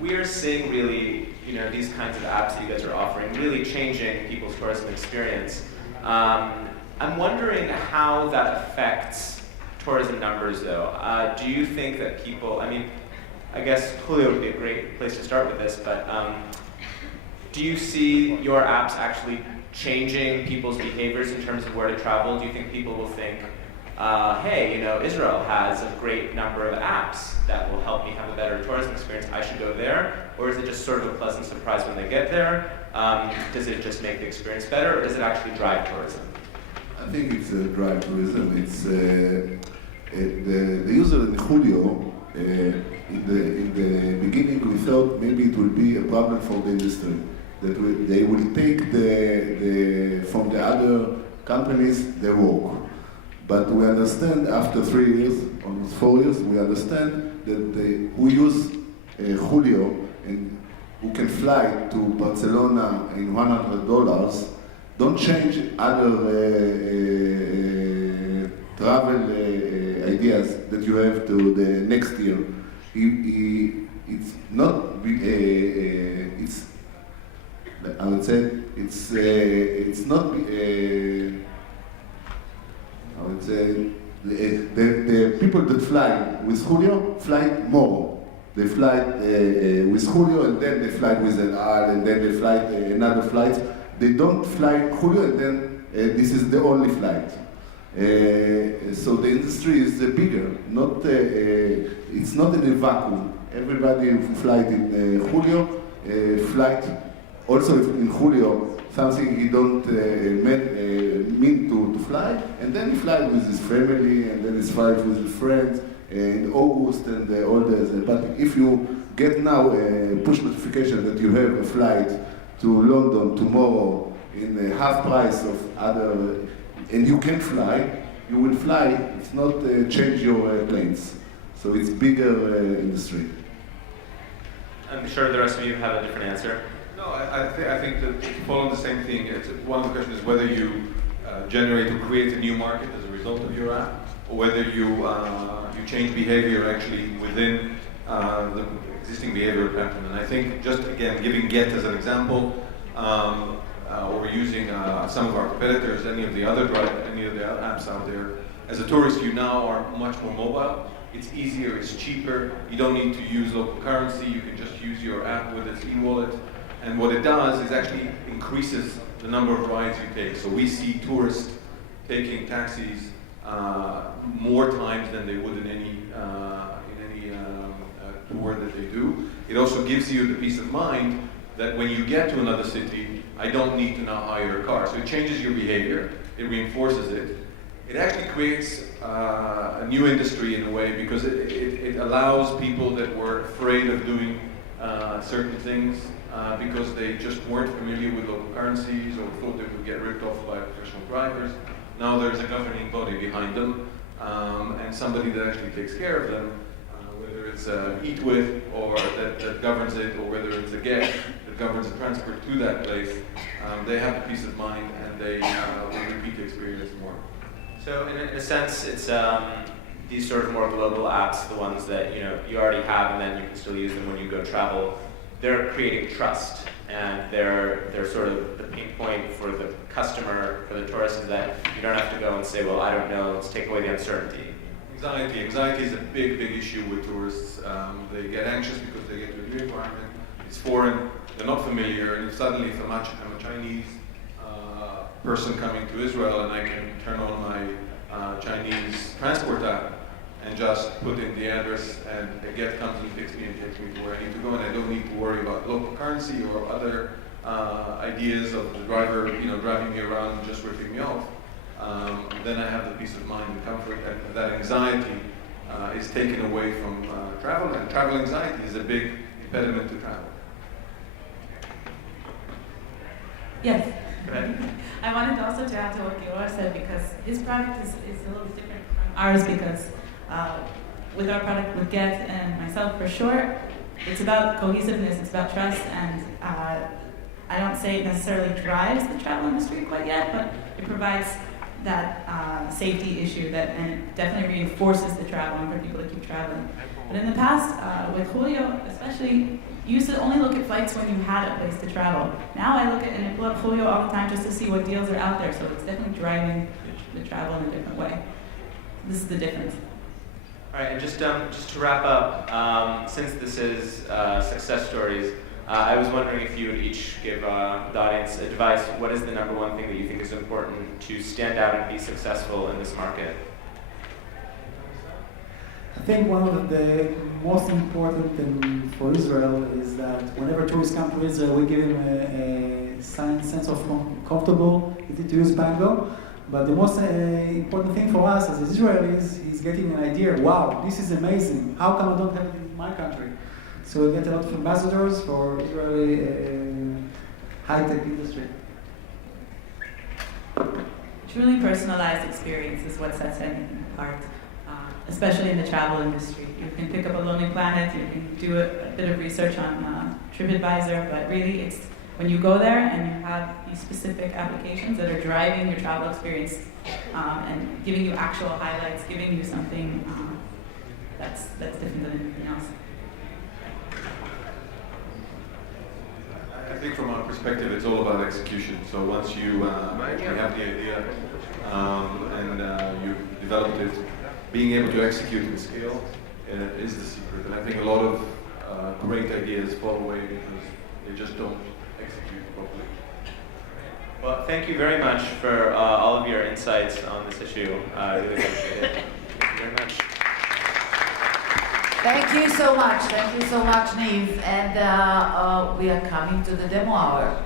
we are seeing really, these kinds of apps that you guys are offering really changing people's tourism experience. I'm wondering how that affects tourism numbers, though. Do you think that people, I guess Julio would be a great place to start with this, but do you see your apps actually changing people's behaviors in terms of where to travel? Do you think people will think, hey, Israel has a great number of apps that will help me have a better tourism experience, I should go there? Or is it just sort of a pleasant surprise when they get there? Does it just make the experience better, or does it actually drive tourism? I think it's a drive tourism. It's the user in Julio, in the beginning we thought maybe it will be a problem for the industry, that they will take from the other companies their work. But we understand after 3 years, almost 4 years, we understand that who use Julio and who can fly to Barcelona in $100 don't change other travel ideas that you have to the next year. It's not. It's. I would say it's not. I would say the people that fly with Julio fly more. They fly with Julio and then they fly with El Al and then they fly another flight. They don't fly Julio and then this is the only flight. So the industry is bigger. It's not in a vacuum. Everybody who flies in Julio flight also in Julio something he don't mean to fly, and then he flies with his family, and then he flies with his friends in August and all this. But if you get now a push notification that you have a flight to London tomorrow in half price of other, and you can fly, you will fly. It's not change your planes. So it's bigger industry. I'm sure the rest of you have a different answer. No, I think that to follow the same thing, one of the questions is whether you generate or create a new market as a result of your app, or whether you change behavior actually within the existing behavioral pattern. And I think just again, giving Get as an example, or using some of our competitors, any of the other apps out there, as a tourist you now are much more mobile. It's easier, it's cheaper, you don't need to use local currency, you can just use your app with its e-wallet. And what it does is actually increases the number of rides you take. So we see tourists taking taxis more times than they would in any tour that they do. It also gives you the peace of mind that when you get to another city, I don't need to now hire a car. So it changes your behavior, it reinforces it. It actually creates a new industry in a way, because it allows people that were afraid of doing certain things because they just weren't familiar with local currencies or thought they would get ripped off by professional drivers. Now there's a governing body behind them and somebody that actually takes care of them, whether it's Eat With or that governs it, or whether it's a Get that governs the transport to that place. They have the peace of mind and they will repeat the experience more. So in a sense, it's these sort of more global apps, the ones that you already have, and then you can still use them when you go travel. They're creating trust, and they're sort of the pain point for the customer, for the tourist, is that you don't have to go and say, well, I don't know, let's take away the uncertainty. Anxiety is a big issue with tourists. They get anxious because they get to a new environment. It's foreign, they're not familiar, and suddenly if I'm a Chinese person coming to Israel and I can turn on my Chinese transport app and just put in the address, and a Get comes and takes me to where I need to go, and I don't need to worry about local currency or other ideas of the driver, driving me around and just ripping me off. Then I have the peace of mind and comfort, and that anxiety is taken away from travel, and travel anxiety is a big impediment to travel. Yes. Go ahead. I wanted also to add to what Giora said, because his product is a little different from ours, because with our product, with Get and myself for sure, it's about cohesiveness, it's about trust, and I don't say it necessarily drives the travel industry quite yet, but it provides that safety issue and it definitely reinforces the travel and for people to keep traveling. But in the past, with Julio, especially, you used to only look at flights when you had a place to travel. Now I look at and I pull up Julio all the time just to see what deals are out there. So it's definitely driving the travel in a different way. This is the difference. All right, and just to wrap up, since this is success stories, I was wondering if you would each give the audience advice. What is the number one thing that you think is important to stand out and be successful in this market? I think one of the most important things for Israel is that whenever tourists come to Israel, we give them a sense of comfortable, easy to use Pango. But the most important thing for us as Israelis is getting an idea, wow, this is amazing. How come I don't have it in my country? So we get a lot of ambassadors for Israeli high-tech industry. Truly personalized experience is what sets it apart, especially in the travel industry. You can pick up a Lonely Planet, you can do a bit of research on TripAdvisor, but really it's when you go there and you have these specific applications that are driving your travel experience and giving you actual highlights, giving you something that's different than anything else. I think from our perspective, it's all about execution. So once you actually have the idea and you've developed it, being able to execute and scale is the secret. And I think a lot of great ideas fall away because they just don't execute properly. Well, thank you very much for all of your insights on this issue. I really appreciate it. Thank you very much. Thank you so much. Thank you so much, Niv. And we are coming to the demo hour.